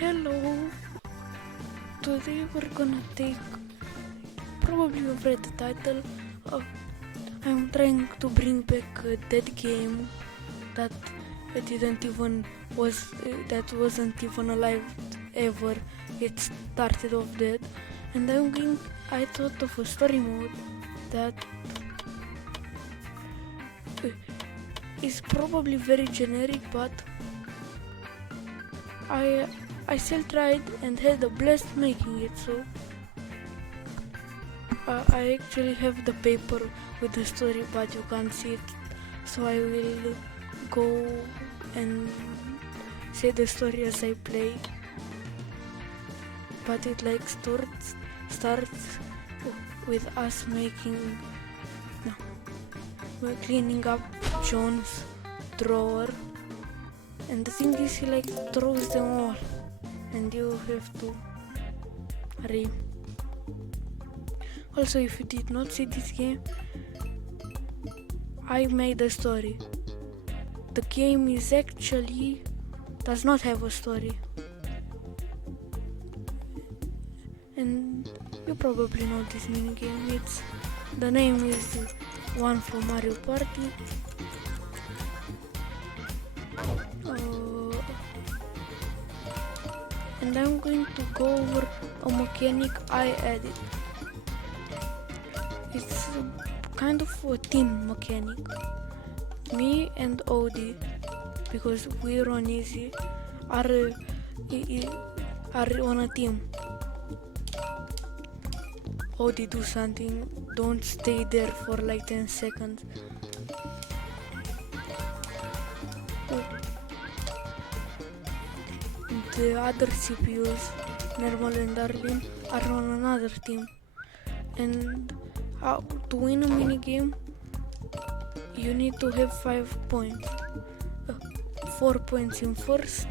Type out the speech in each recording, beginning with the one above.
Hello! Today we're gonna take, probably you've read the title, I'm trying to bring back a dead game that wasn't even alive ever. It started off dead, and I thought of a story mode that is probably very generic, but I still tried and had a blast making it. So I actually have the paper with the story, but you can't see it, so I will go and say the story as I play. But it starts with us we're cleaning up John's drawer, and the thing is, he throws them all, and you have to hurry. Also, if you did not see this game, I made a story. The game does not have a story, and you probably know this minigame. The name is one from Mario Party. And I'm going to go over a mechanic I added. It's kind of a team mechanic. Me and Odie, because we're on easy, are on a team. Odie, do something, don't stay there for 10 seconds. The other CPUs, Normal and Darlene, are on another team. And to win a minigame, you need to have 5 points. 4 points in first,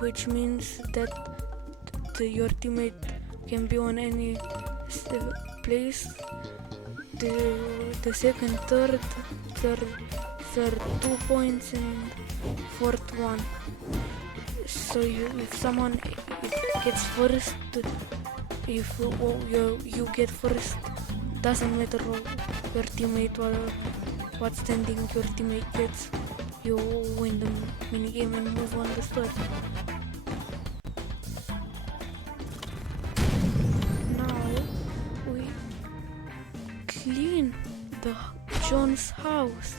which means that your teammate can be on any place. The second, third 2 points, and fourth 1. So if someone gets first, if you get first, doesn't matter your teammate what standing your teammate gets, you win the minigame and move on the story. Now we clean the John's house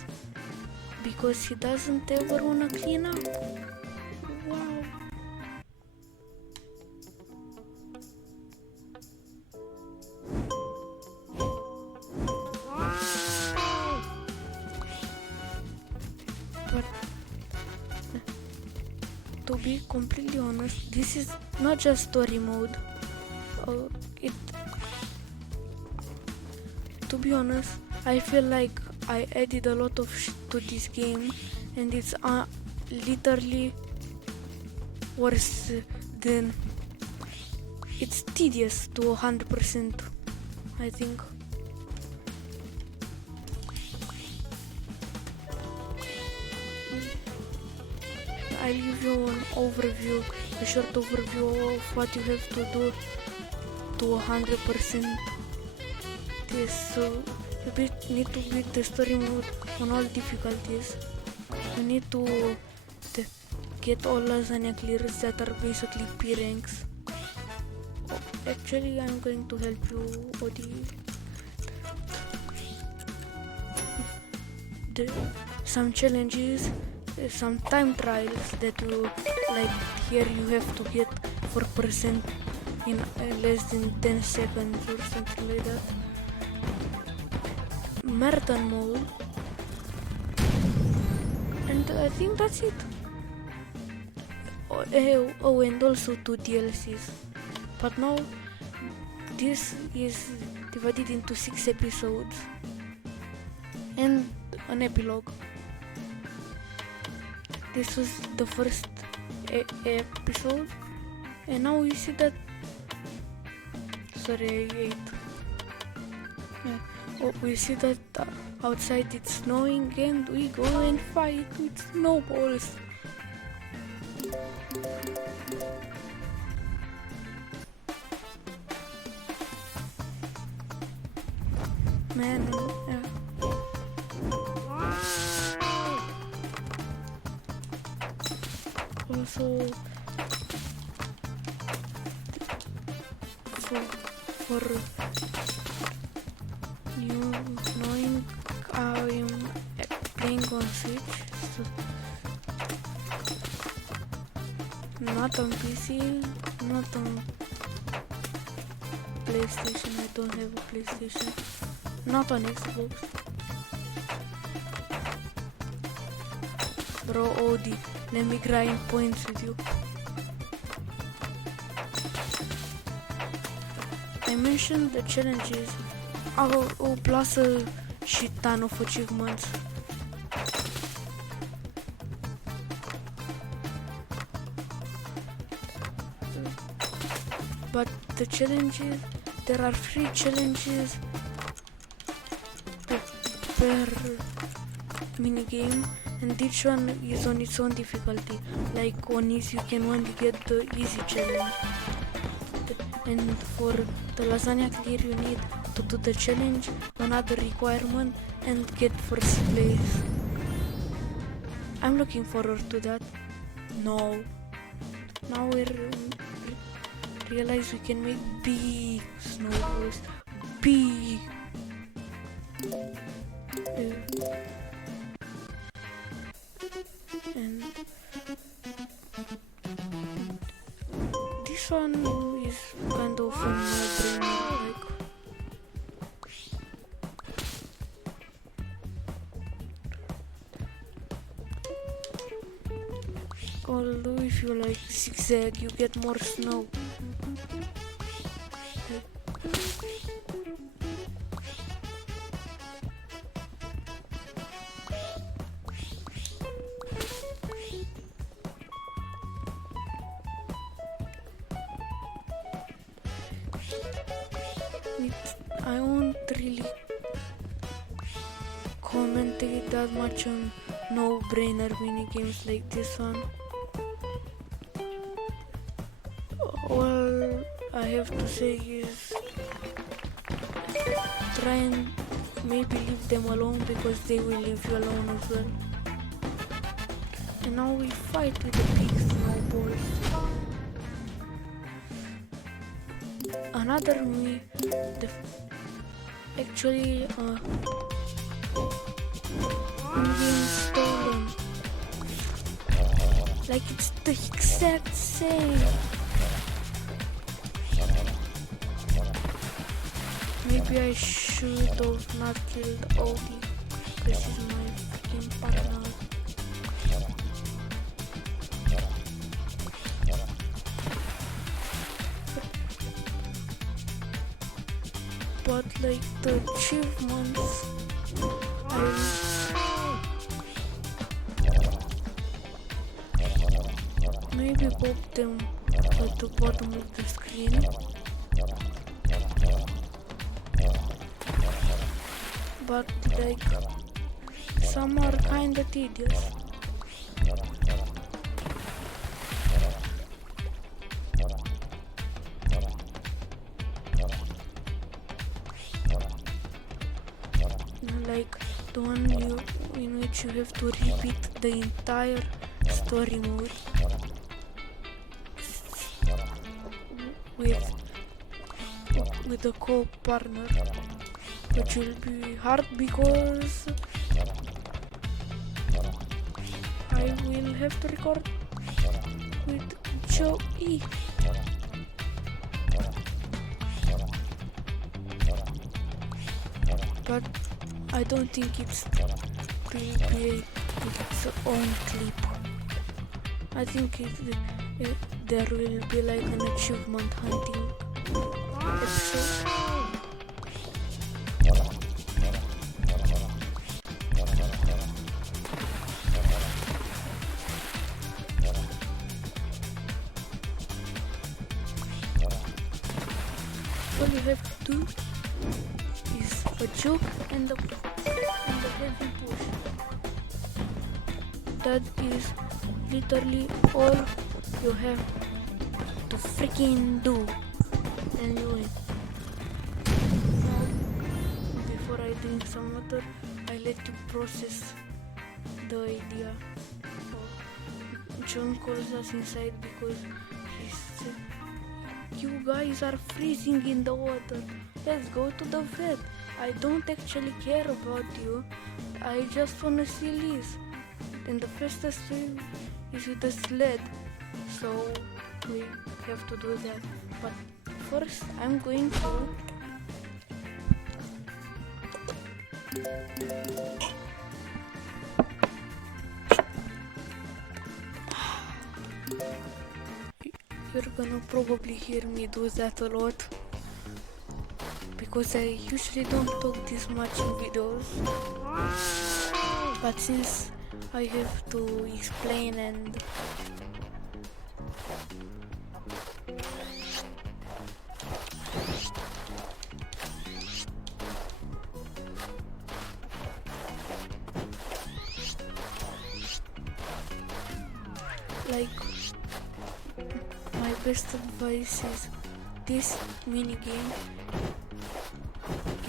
because he doesn't ever wanna clean up. Wow. But to be completely honest, this is not just story mode. To be honest, I feel like I added a lot of shit to this game, and it's literally worse than it's tedious to 100%, I think. I'll give you a short overview of what you have to do to 100% this. So you need to beat the story mode on all difficulties. You need to get all lasagna clears that are basically P ranks. Actually, I'm going to help you, Odie. Some challenges, some time trials that you here you have to get 4% in less than 10 seconds or something like that. Marathon mode, and I think that's it. And also 2 DLCs. But now this is divided into 6 episodes and an epilogue. This was the first episode, and now we see that. Sorry, I ate. We see that outside it's snowing, and we go and fight with snowballs. man. Also, for you knowing I'm playing on Switch, so not on PC, not on PlayStation. I don't have a PlayStation. Not on Xbox. Bro, OD, let me grind points with you. I mentioned the challenges. Plus a shit ton of achievements. But the challenges, there are 3 challenges per minigame, and each one is on its own difficulty. Like on easy, you can only get the easy challenge, and for the lasagna clear you need to do the challenge, another requirement, and get first place. I'm looking forward to that. Now we realize we can make big snowballs. Big. And this one is kind of a no-brainer, like. Although if you like zigzag, you get more snow. I won't really commentate that much on no-brainer minigames like this one. All I have to say is try and maybe leave them alone, because they will leave you alone as well. And now we fight with the big snowballs. Another actually game stolen. Like it's the exact same. Maybe I should have not killed Odie. This is my freaking partner. But like the achievements, maybe pop them at the bottom of the screen. But like some are kinda tedious. Like the one in which you have to repeat the entire story mode with a co-partner, which will be hard because I will have to record with Joey. But I don't think it's will be its own clip. I think there will be like an achievement hunting episode. All you have to do is a Juke and the heavy push. That is literally all you have to freaking do, and you win. Now, before I I drink some water, I let you process the idea. John calls us inside because he said, "You guys are freezing in the water. Let's go to the vet. I don't actually care about you. I just wanna see Liz. And the fastest way is with the sled. So we have to do that. But first I'm going to you're gonna probably hear me do that a lot because I usually don't talk this much in videos, but since I have to explain and like, my best advice is this minigame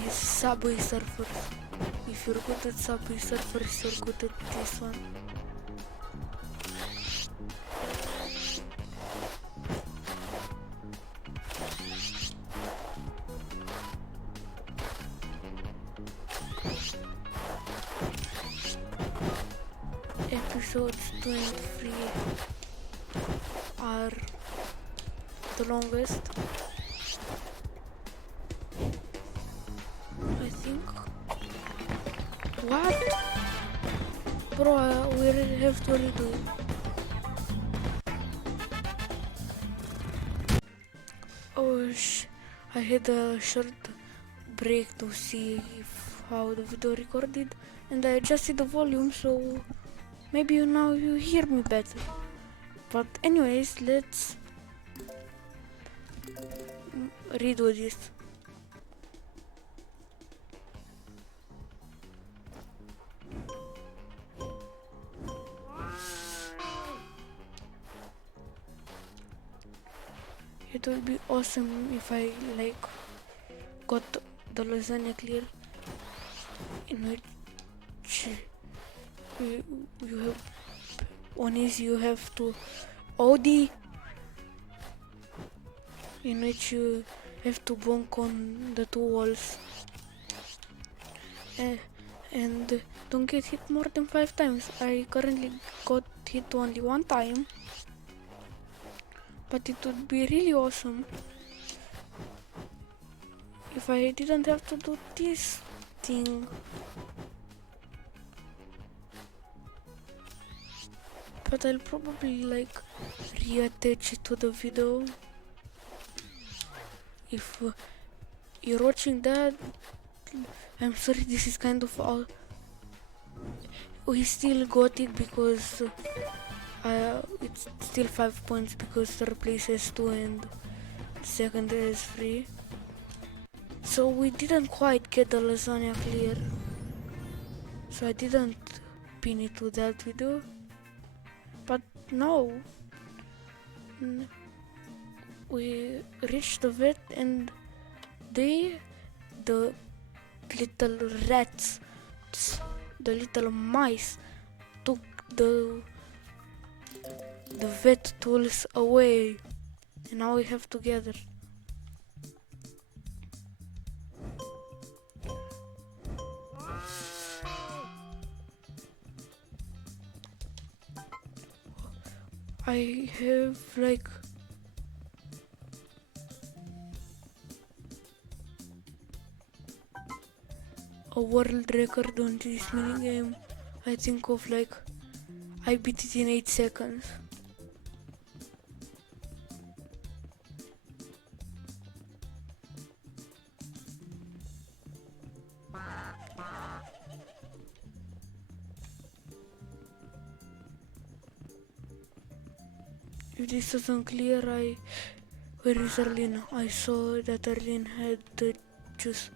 is Subway Surfers. If you're good at Subway Surfers, you're good at this one. Episodes 2 and 3 are the longest, I think. What? Bro, we have to redo it. Oh I had a short break to see how the video recorded, and I adjusted the volume, so maybe now you hear me better. But anyways, let's redo this. It would be awesome if I got the lasagna clear, in which you have one is you have to OD, in which you have to bonk on the two walls and don't get hit more than 5 times. I currently got hit only 1 time, but it would be really awesome if I didn't have to do this thing. But I'll probably reattach it to the video. If you're watching that, I'm sorry, this is kind of all. We still got it because it's still 5 points because third place has 2 and second is 3. So we didn't quite get the lasagna clear, so I didn't pin it to that video. But now we reached the vet, and the little rats, the little mice, took the vet tools away, and now we have to gather. I have a world record on this minigame. I think of I beat it in 8 seconds. If this isn't clear, where is Arlene? I saw that Arlene had the juice.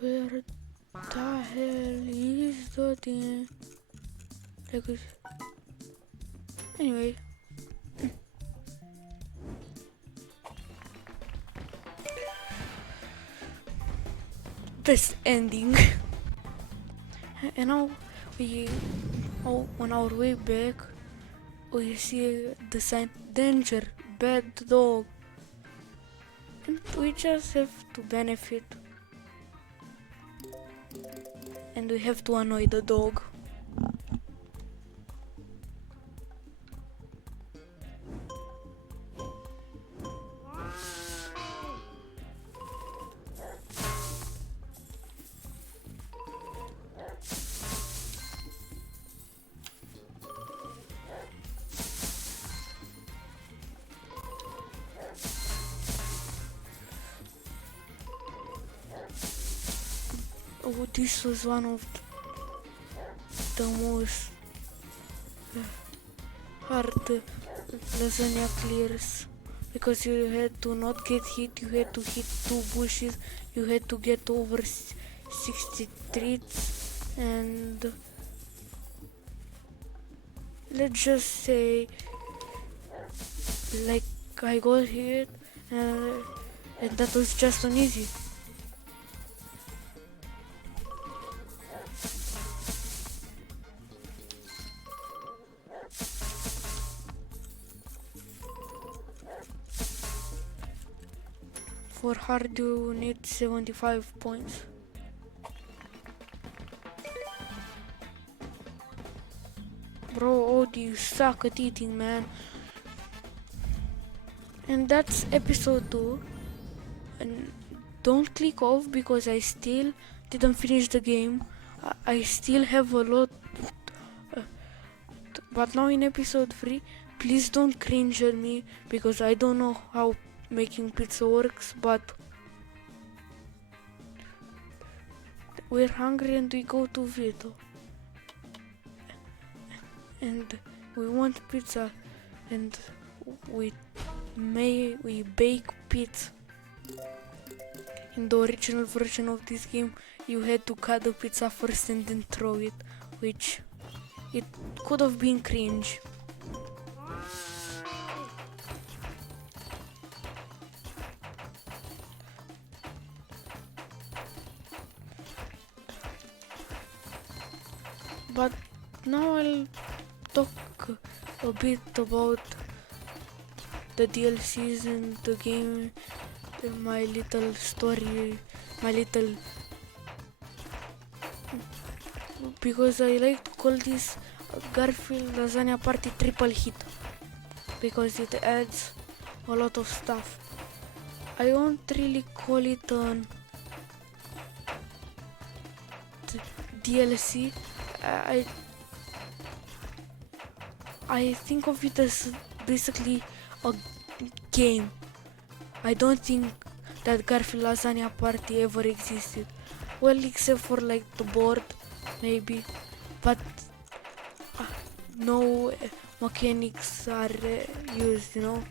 Where the hell is the thing? Like, anyway. Best ending. And now we, on our way back, we see the sign danger, bad dog, and we just have to benefit, and we have to annoy the dog. Oh, this was one of the most hard lasagna clears, because you had to not get hit, you had to hit 2 bushes, you had to get over 60 trees, and let's just say, like, I got hit, and that was just an easy. For hard you need 75 points. Bro, Odie, you suck at eating, man. And that's episode 2. And don't click off, because I still didn't finish the game. I still have a lot. But now in episode 3, please don't cringe at me, because I don't know how making pizza works, but we're hungry and we go to Vito and we want pizza, and we bake pizza. In the original version of this game, you had to cut the pizza first and then throw it, which it could have been cringe. But now I'll talk a bit about the DLCs and the game, my little story, because I like to call this Garfield Lasagna Party triple hit, because it adds a lot of stuff. I won't really call it an DLC. I think of it as basically a game. I don't think that Garfield Lasagna Party ever existed. Well, except for like the board, maybe. But no mechanics are used, you know.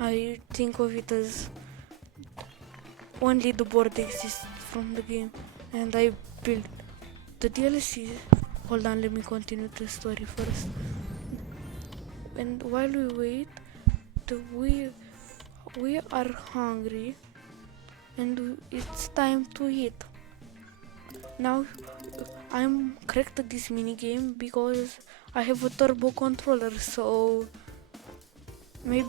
I think of it as only the board exists from the game, and I built the DLC. Hold on, let me continue the story first. And while we wait, we are hungry, and it's time to eat. Now I'm correct at this minigame because I have a turbo controller, so maybe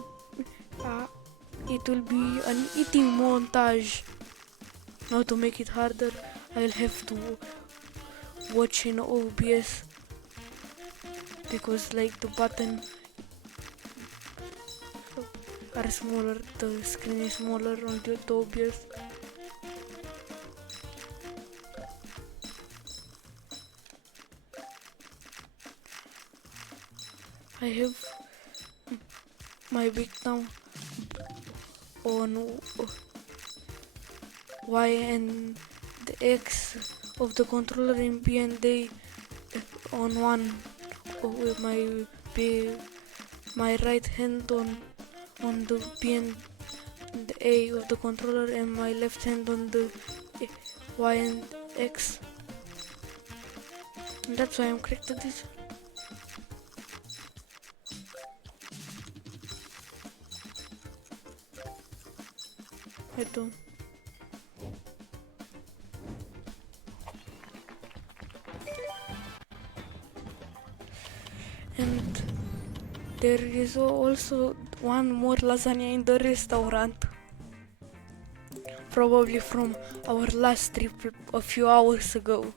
it will be an eating montage. Now to make it harder, I'll have to watch in OBS, because like the button are smaller, the screen is smaller on the OBS. I have my big thumb on Y and the X of the controller in B, and A on one, with my right hand on the B and the A of the controller, and my left hand on the Y and X. And that's why I'm correct at this. I don't. And there is also one more lasagna in the restaurant. Probably from our last trip a few hours ago.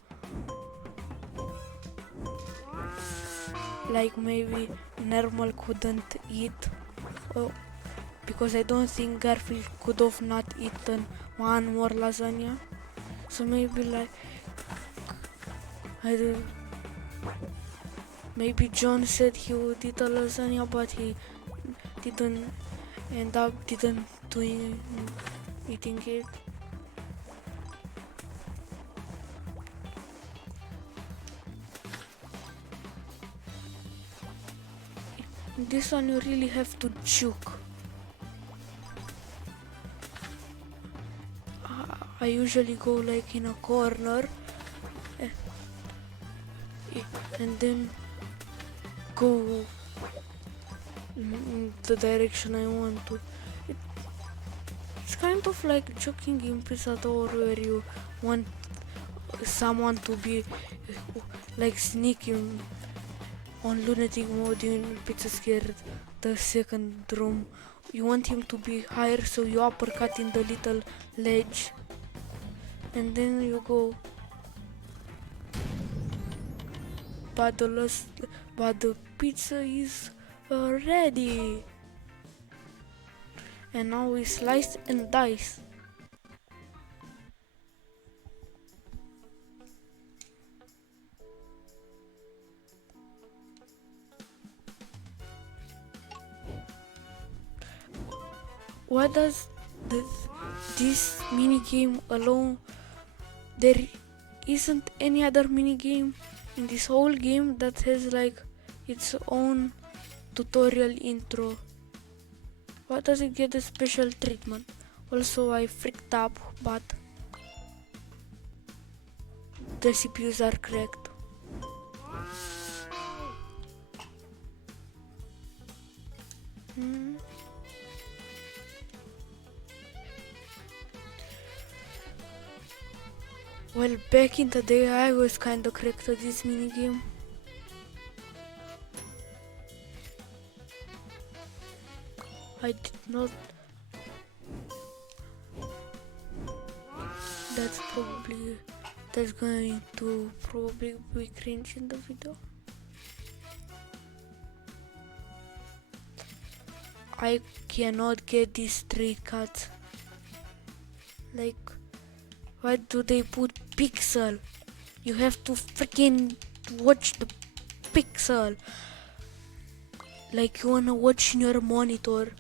Like maybe Normal couldn't eat. Because I don't think Garfield could have not eaten one more lasagna. So maybe like I don't. Maybe John said he would eat a lasagna, but he didn't end up eating it. This one you really have to juke. I usually go like in a corner and then go in the direction I want to. It's kind of like joking in Pizza Tower where you want someone to be like sneaking on lunatic mode in Pizza Scared, the second room. You want him to be higher, so you uppercut in the little ledge and then you go. But the pizza is ready. And now we slice and dice. What does this mini game alone? There isn't any other mini game in this whole game that has like its own tutorial intro. Why does it get a special treatment? Also, I freaked up, but the CPUs are cracked. Well, back in the day, I was kinda cracked at this minigame. I did not. That's going to probably be cringe in the video. I cannot get these 3 cuts. Like, why do they put pixel? You have to freaking watch the pixel. Like you wanna watch in your monitor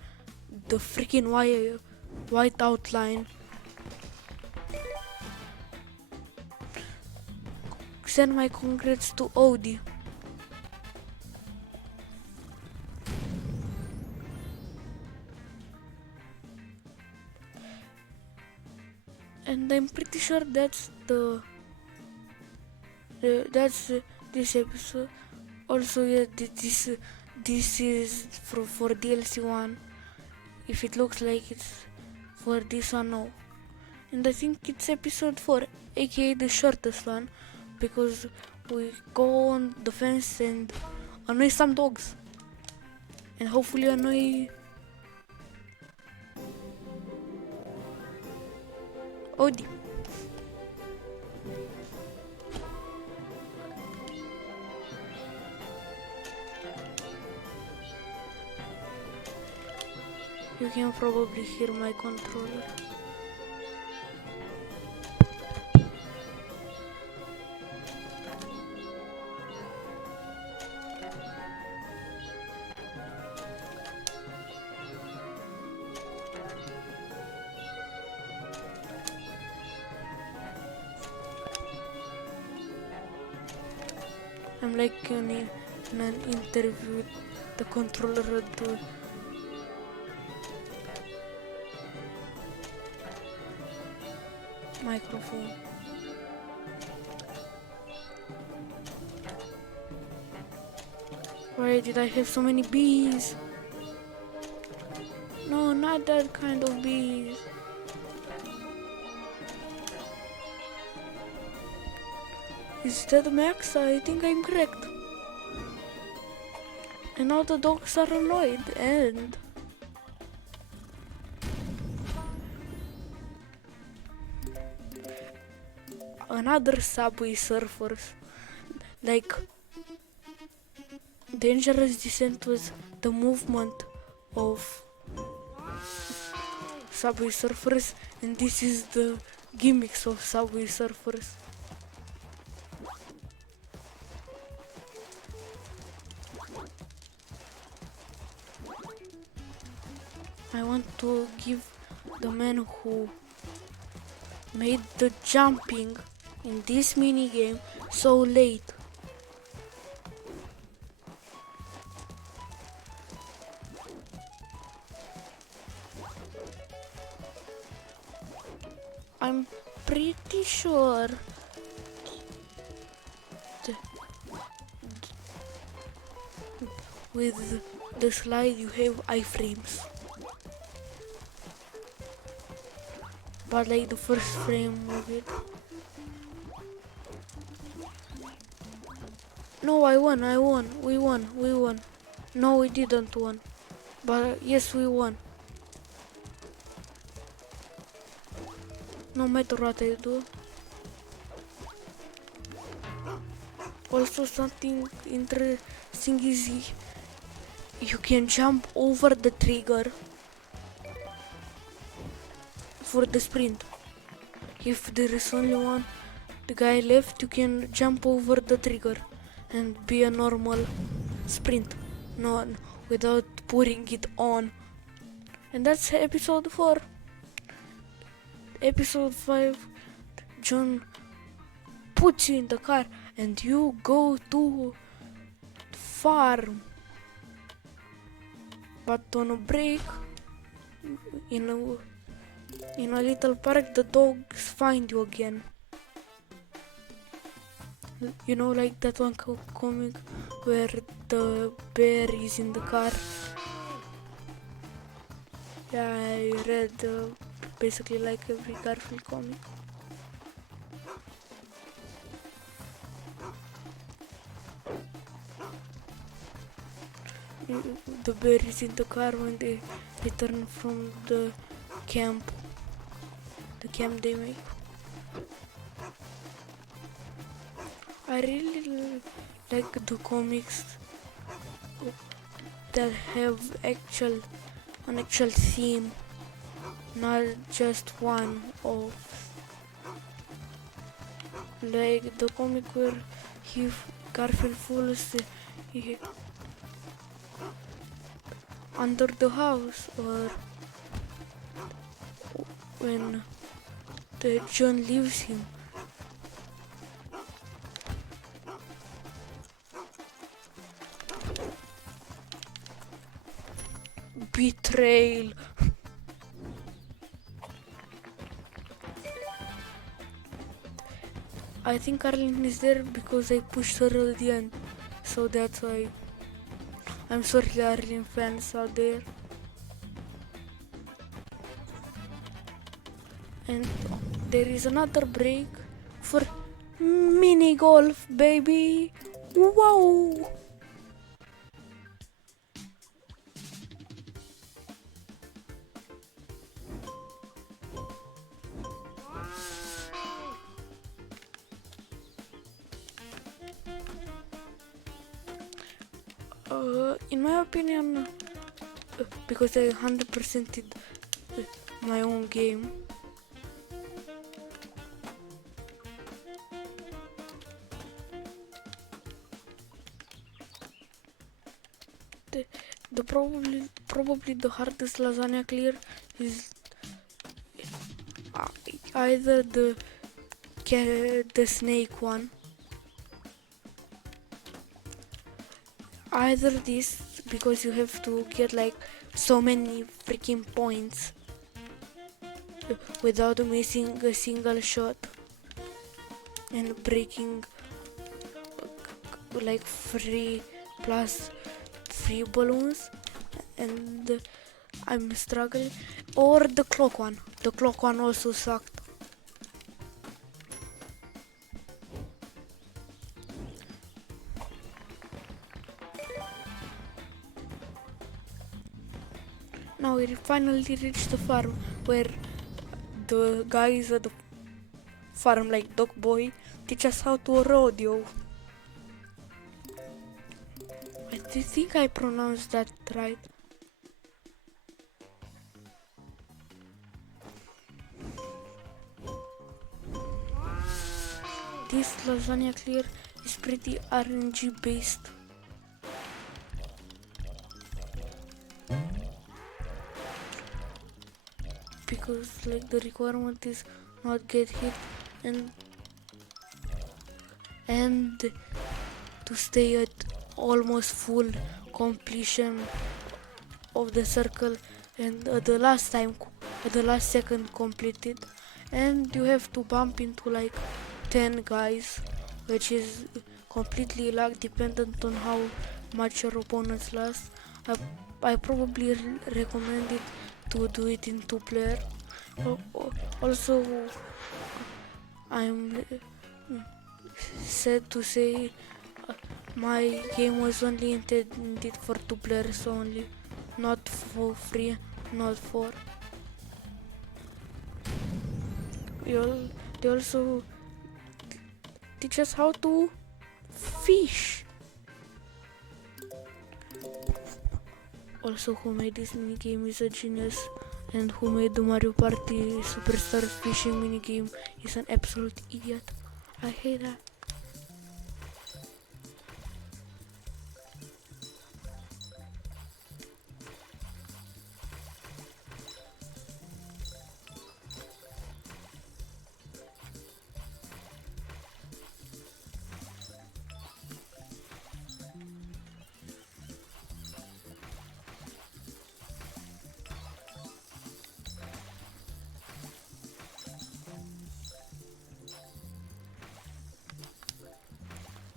the freaking white outline. Send my congrats to Odie. And I'm pretty sure that's this episode. Also, yeah, this is for DLC 1. If it looks like it's for this one, no. And I think it's episode 4, aka the shortest one, because we go on the fence and annoy some dogs. And hopefully annoy Odie. You can probably hear my controller. I'm like in an interview with the controller at the microphone. Why did I have so many bees? No, not that kind of bees. Is that max? I think I'm correct. And now the dogs are annoyed and another Subway Surfers. Like Dangerous Descent was the movement of Subway Surfers, and this is the gimmicks of Subway Surfers. I want to give the man who made the jumping in this minigame so late. I'm pretty sure with the slide you have iframes, but like the first frame of it. No, I won, we won. No, we didn't won, but yes, we won. No matter what I do. Also, something interesting is you can jump over the trigger for the sprint. If there is only one the guy left, you can jump over the trigger and be a normal sprint, no, without putting it on. And that's episode 4. Episode 5, John puts you in the car and you go to farm. But on a break, in a little park, the dogs find you again. You know, like that one comic where the bear is in the car. Yeah, I read basically like every Garfield comic. The bear is in the car when they return from the camp they make. I really like the comics that have an actual theme, not just one of, like the comic where Garfield falls under the house, or when the John leaves him. Betrayal. I think Arlene is there because I pushed her at the end, so that's why. I'm sorry, Arlene fans out there. And there is another break for mini golf, baby. Wow! In my opinion, because I 100%ed my own game, the probably the hardest lasagna clear is either the snake one. Either this, because you have to get like so many freaking points without missing a single shot and breaking like free balloons, and I'm struggling. Or the clock one. The clock one also sucked. we finally reached the farm where the guys at the farm, like Dog Boy, teach us how to rodeo. I think I pronounced that right. This lasagna clear is pretty RNG based. Because like the requirement is not get hit and to stay at almost full completion of the circle, and at the last second completed, and you have to bump into like 10 guys, which is completely luck dependent on how much your opponents last. I probably recommend it to do it in 2-player. Also, I'm sad to say my game was only intended for 2 players only, not for 3, not 4. They also teach us how to fish. Also, who made this minigame is a genius, and who made the Mario Party Superstar fishing minigame is an absolute idiot. I hate that.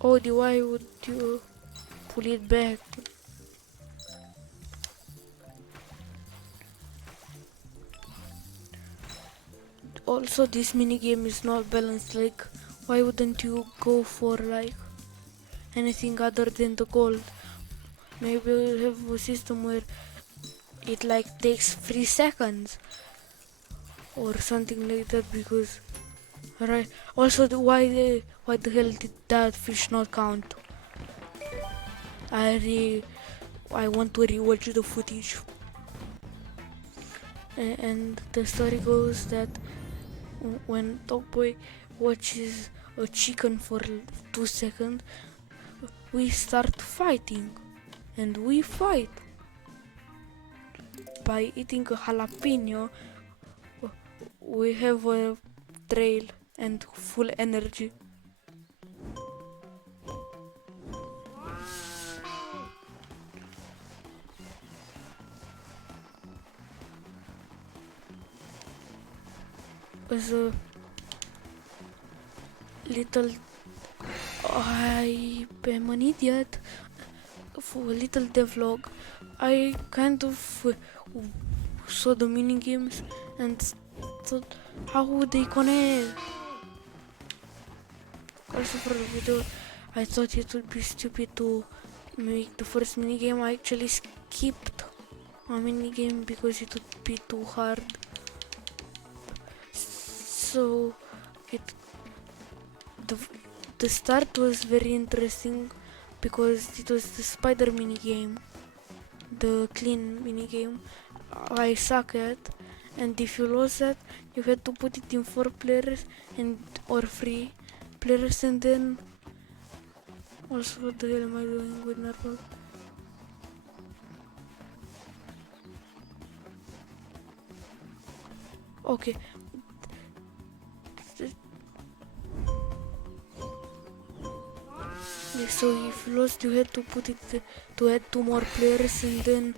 Oh, why would you pull it back? Also, this minigame is not balanced. Like, why wouldn't you go for like anything other than the gold? Maybe you have a system where it like takes 3 seconds or something like that, because right. Also, why the hell did that fish not count? I want to rewatch the footage. And the story goes that when Dog Boy watches a chicken for 2 seconds, we start fighting, and we fight by eating a jalapeno. We have a trail and full energy. As a little, I am an idiot. For a little devlog, I kind of saw the mini games and thought, how would they connect? Also for the video, I thought it would be stupid to make the first minigame. I actually skipped a minigame because it would be too hard. So the start was very interesting because it was the spider minigame, the clean minigame I suck at, and if you lost that, you had to put it in 4 players or 3 players, and then also what the hell am I doing with Narwhal? Okay. So if you lost, you had to put it to add 2 more players, and then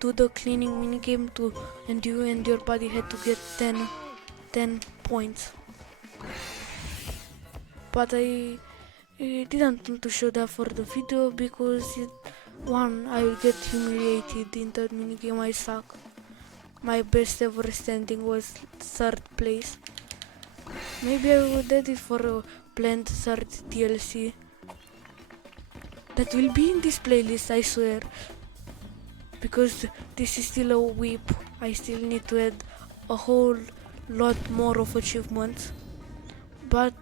do the cleaning minigame too, and you and your buddy had to get 10 points. But I didn't want to show that for the video because I will get humiliated in that minigame. I suck. My best ever standing was 3rd place. Maybe I would add it for a planned 3rd DLC. That will be in this playlist, I swear. because this is still a whip, I still need to add a whole lot more of achievements. But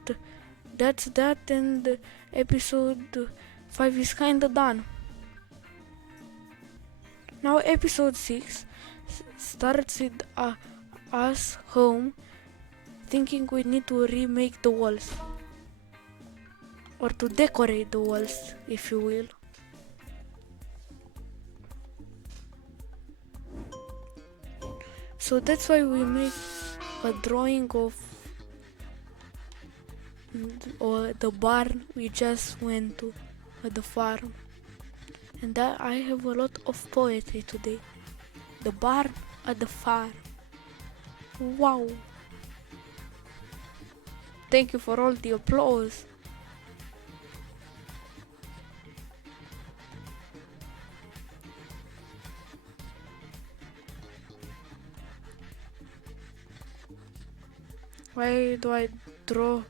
that's that, and episode 5 is kinda done. Now episode 6 starts with us home thinking we need to remake the walls, or to decorate the walls, if you will. So that's why we make a drawing of the barn we just went to, the farm. And that I have a lot of poetry today. The barn at the farm. Wow. Thank you for all the applause. Why do I draw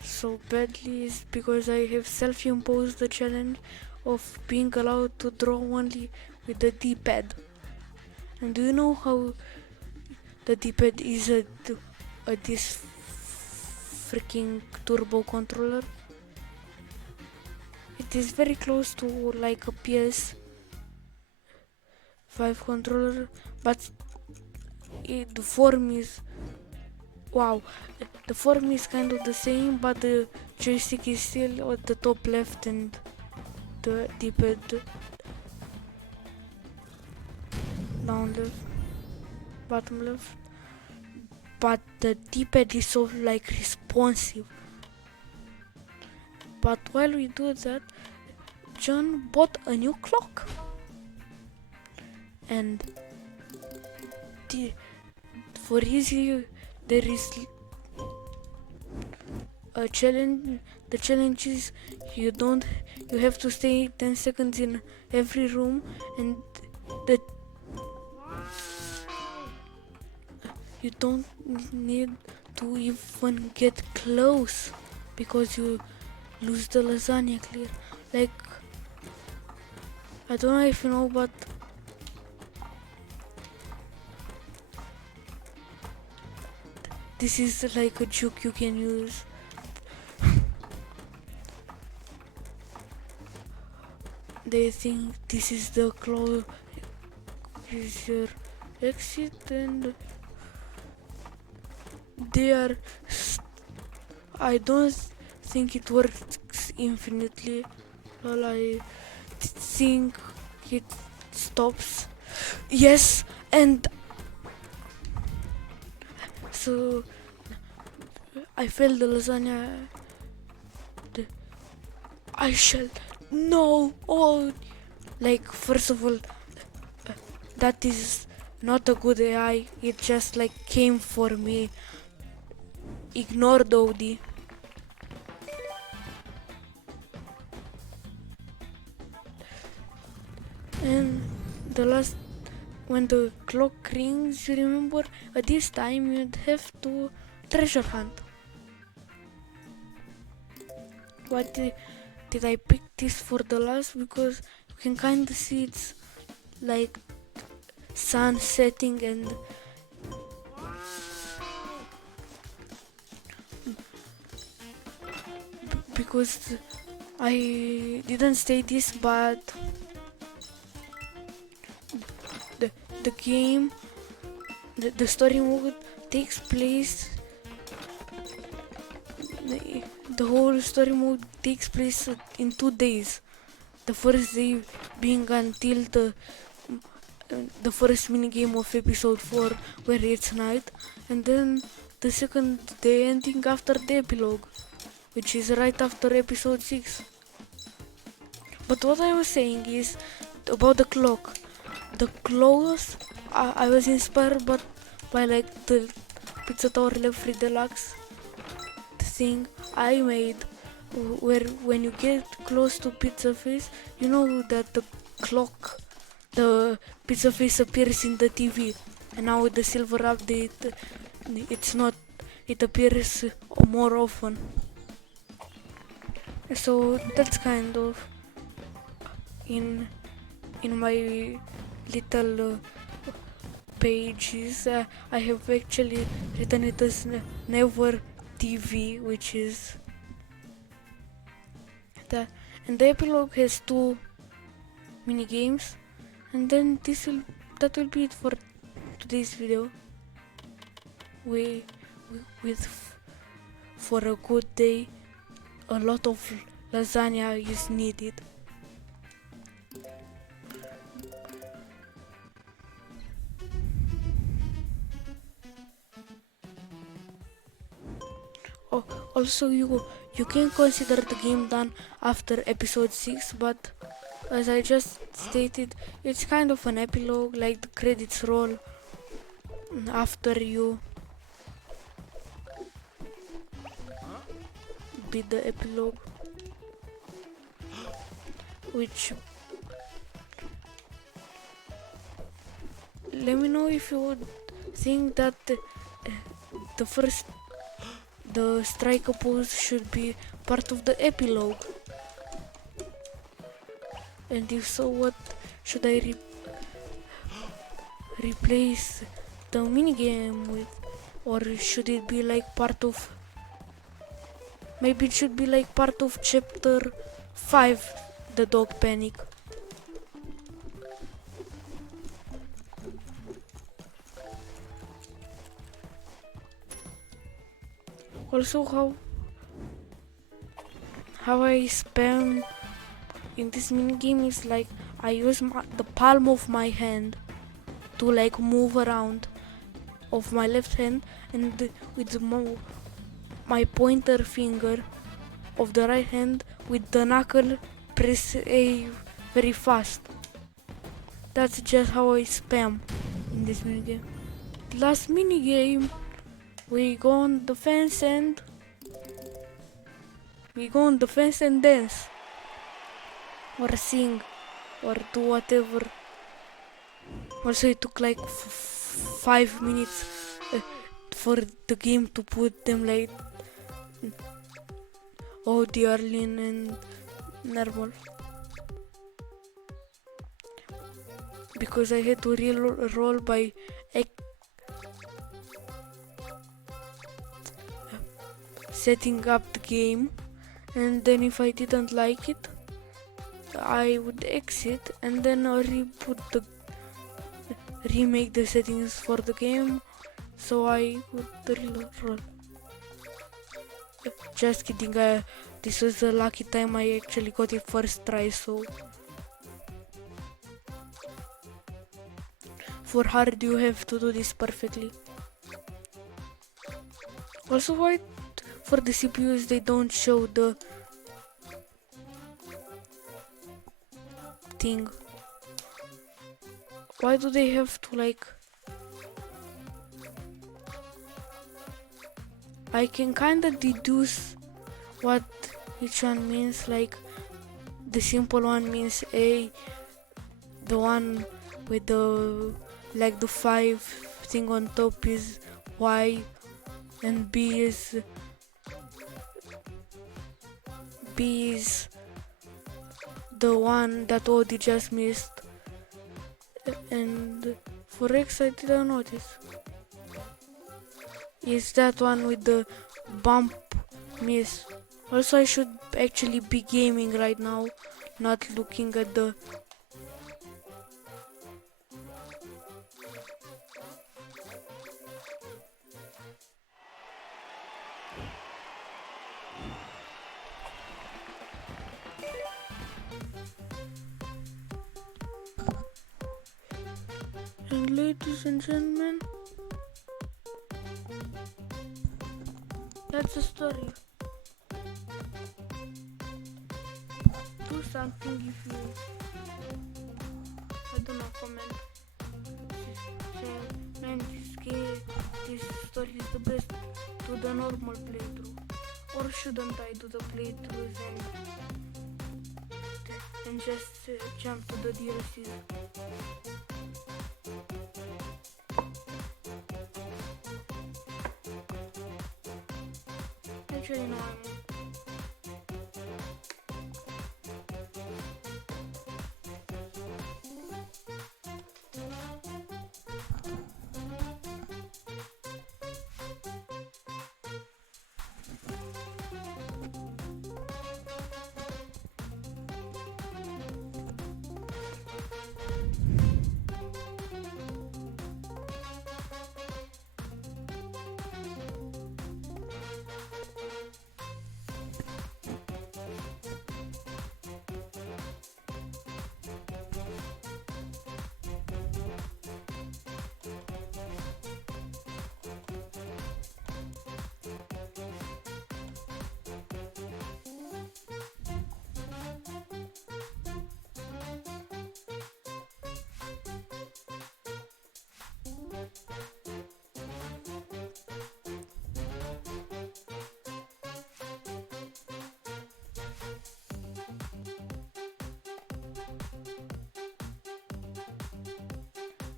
so badly? Is because I have self-imposed the challenge of being allowed to draw only with the D-pad. And do you know how the D-pad is this freaking turbo controller? It is very close to like a PS5 controller, but the form is wow. The form is kind of the same, but the joystick is still at the top left and the D-pad down left, bottom left. But the D-pad is so like responsive. But while we do that, John bought a new clock, and for easy there is a challenge. The challenge is you have to stay 10 seconds in every room, and you don't need to even get close because you lose the lasagna clear. Like, I don't know if you know, but this is like a juke you can use. They think this is the close, is your exit, and they are I don't think it works infinitely. Well, I think it stops. Yes, and so I failed the lasagna. I shall no. Oh, like, first of all, that is not a good AI. It just like came for me. Ignore the OD. And the last, when the clock rings, you remember, at this time you'd have to treasure hunt. Why did I pick this for the last? Because you can kind of see it's like sun setting, and because I didn't stay this bad, the game, the story mode takes place, the whole story mode takes place in 2 days. The first day being until the first minigame of episode 4, where it's night, and then the second day ending after the epilogue, which is right after episode 6. But what I was saying is about the clock. The clothes, I was inspired by like the Pizza Tower Level Free Deluxe thing I made, where when you get close to Pizza Face, you know that the clock, the Pizza Face appears in the TV, and now with the silver update, it's not, it appears more often. So that's kind of in my little pages. I have actually written it as Never TV, which is that. And the epilogue has 2 mini games, and then that will be it for today's video. We with for a good day, a lot of lasagna is needed. Oh, also you can consider the game done after episode 6, but as I just stated, it's kind of an epilogue, like the credits roll after you beat the epilogue, which let me know if you would think that the striker pose should be part of the epilogue, and if so, what should I replace the minigame with, or should it be like part of, maybe it should be like part of chapter 5, the dog panic. Also, how I spam in this minigame is like I use the palm of my hand to like move around of my left hand, and with my pointer finger of the right hand with the knuckle press A very fast. That's just how I spam in this minigame. Last minigame, we go on the fence and dance or sing or do whatever. Also, it took like 5 minutes for the game to put them like Arlene and normal, because I had to roll by setting up the game, and then if I didn't like it, I would exit and then remake the settings for the game, so I would roll. Just kidding, this was the lucky time I actually got it first try, so for hard you have to do this perfectly. Also, why for the CPUs they don't show the thing? Why do they have to like... I can kinda deduce what each one means, like the simple one means A, the one with the like the 5 thing on top is Y, and B is the one that Odie just missed, and for X I didn't notice. Is that one with the bump miss. Also, I should actually be gaming right now, not looking at the... And ladies and gentlemen, that's the story. Do something if you, I don't know, comment. Say, man, this story is the best to the normal playthrough. Or shouldn't I do the playthroughs and just jump to the DLCs? Actually, no,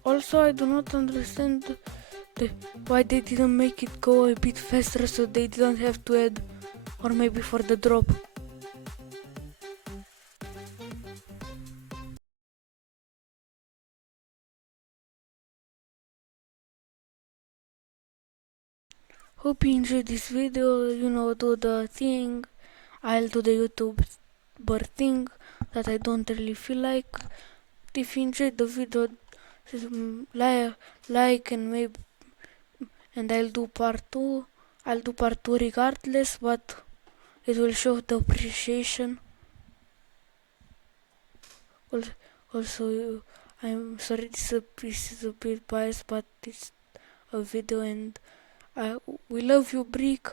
Also, I do not understand why they didn't make it go a bit faster so they didn't have to add, or maybe for the drop. Hope you enjoyed this video. Do the thing. I'll do the YouTuber thing that I don't really feel like. If you enjoyed the video, like and maybe, and I'll do part 2. I'll do part 2 regardless, but it will show the appreciation. Also, I'm sorry this is a bit biased, but it's a video and we love you, Brick.